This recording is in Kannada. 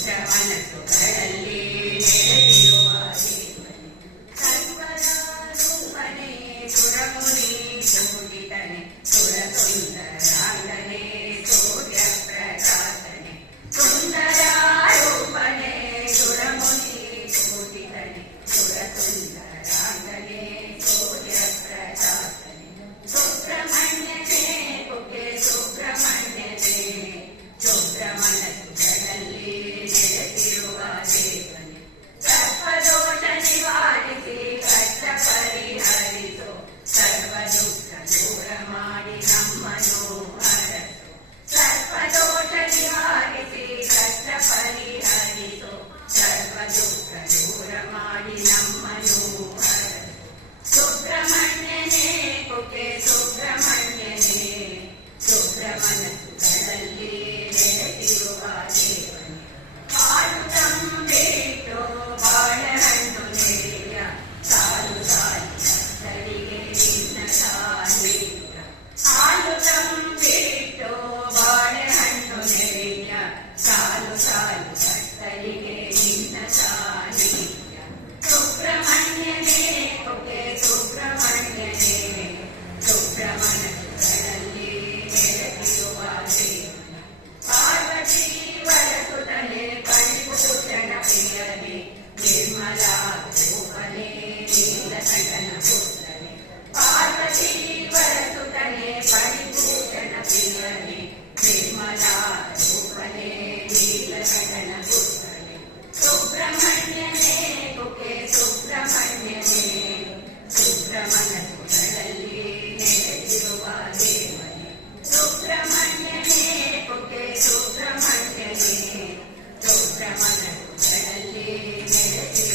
ಮನಸ್ಸುಗಳಲ್ಲಿ ನೆಲೆಸಿರುವ ದೇವನೇ ಸರ್ವರ ರೂಪನೇ ಸುರಮುನಿ ಪೂಜಿತನೆ ಸುರಸುಂದರಾಂಗನೇ ಸೂರ್ಯ ಪ್ರಕಾಶನೆ ಸುಂದರ ರೂಪನೇ ಸುರಮುನಿ ಪೂಜಿತನೆ ಸುರಸುಂದರಾಂಗನೇ ಸೂರ್ಯ ಪ್ರಕಾಶನೆ ಸುಬ್ರಹ್ಮಣ್ಯನೇ ಕುಕ್ಕೆ ಸುಬ್ರಹ್ಮಣ್ಯನೇ ಶುಭ್ರ ಮನಸ್ಸುಗಳಲ್ಲಿ ನೆಲೆಸಿರುವ ದೇವನೇ ಸರ್ವದೋಷ ನಿವಾರಿಸಿ ಕಷ್ಟ ಪರಿಹರಿಸೋ ಸರ್ವ ದುಃಖ ದೂರ ಮಾಡಿ ನಮ್ಮನ್ನು ಹರಸು ಸರ್ವದೋಷ ನಿವಾರಿಸಿ ಕಷ್ಟ ಪರಿಹರಿಸೋ ಸರ್ವ ದುಃಖ ದೂರ ಮಾಡಿ ನಮ್ಮನ್ನು ಹರಸು ಸುಬ್ರಹ್ಮಣ್ಯನೇ ಕುಕ್ಕೆ ಸುಬ್ರಹ್ಮಣ್ಯನೇ ಶುಭ್ರ ಮನಸ್ಸುಗಳಲ್ಲಿ ನೆಲೆಸಿರುವ ದೇವನೇ ಹಾಲು ತಂಬಿಟ್ಟು ಬಾಳೆಹಣ್ಣು ನೆರೆಯ ಸಾಲು ಸಾಲು ಭಕ್ತರಿಗೆ ನಿನ್ನ ಸಾನ್ನಿಧ್ಯ ಹಾಲು ತಂಬಿಟ್ಟು ಬಾಳೆಹಣ್ಣು ನೆರೆಯ ಸಾಲು ಸಾಲು ಭಕ್ತರಿಗೆ ನಿನ್ನ ಸಾನ್ನಿಧ್ಯ ಸುಬ್ರಹ್ಮಣ್ಯನೇ ಕುಕ್ಕೆ ಸುಬ್ರಹ್ಮಣ್ಯನೇ ಶುಭ್ರ ಮನಸ್ಸುಗಳಲ್ಲಿ ನೆಲೆಸಿರುವ ದೇವನೇ ಪಾರ್ವತಿ ವರಸುತನೆ ಪರಿಪೂಷಣ ಪ್ರಿಯನೇ ನಿರ್ಮಲ ರೂಪನೇ ನೀಲಕಂಠನ ಪುತ್ರನೇ ಪಾರ್ವತಿ ವರಸುತನೆ ಪರಿಪೂಷಣ ಪ್ರಿಯನೇ ನಿರ್ಮಲ ರೂಪನೇ ನೀಲಕಂಠನ ಪುತ್ರನೇ ಸುಬ್ರಹ್ಮಣ್ಯನೇ ಕುಕ್ಕೆ ಸುಬ್ರಹ್ಮಣ್ಯನೇ ಶುಭ್ರ ಮನಸ್ಸುಗಳಲ್ಲಿ ನೆಲೆಸಿರುವ ದೇವನೇ ಸುಬ್ರಹ್ಮಣ್ಯನೇ ಕುಕ್ಕೆ ಸುಬ್ರಹ್ಮಣ್ಯನೇ ಶುಭ್ರ ಮನಸ್ಸುಗಳಲ್ಲಿ ನೆಲೆಸಿರುವ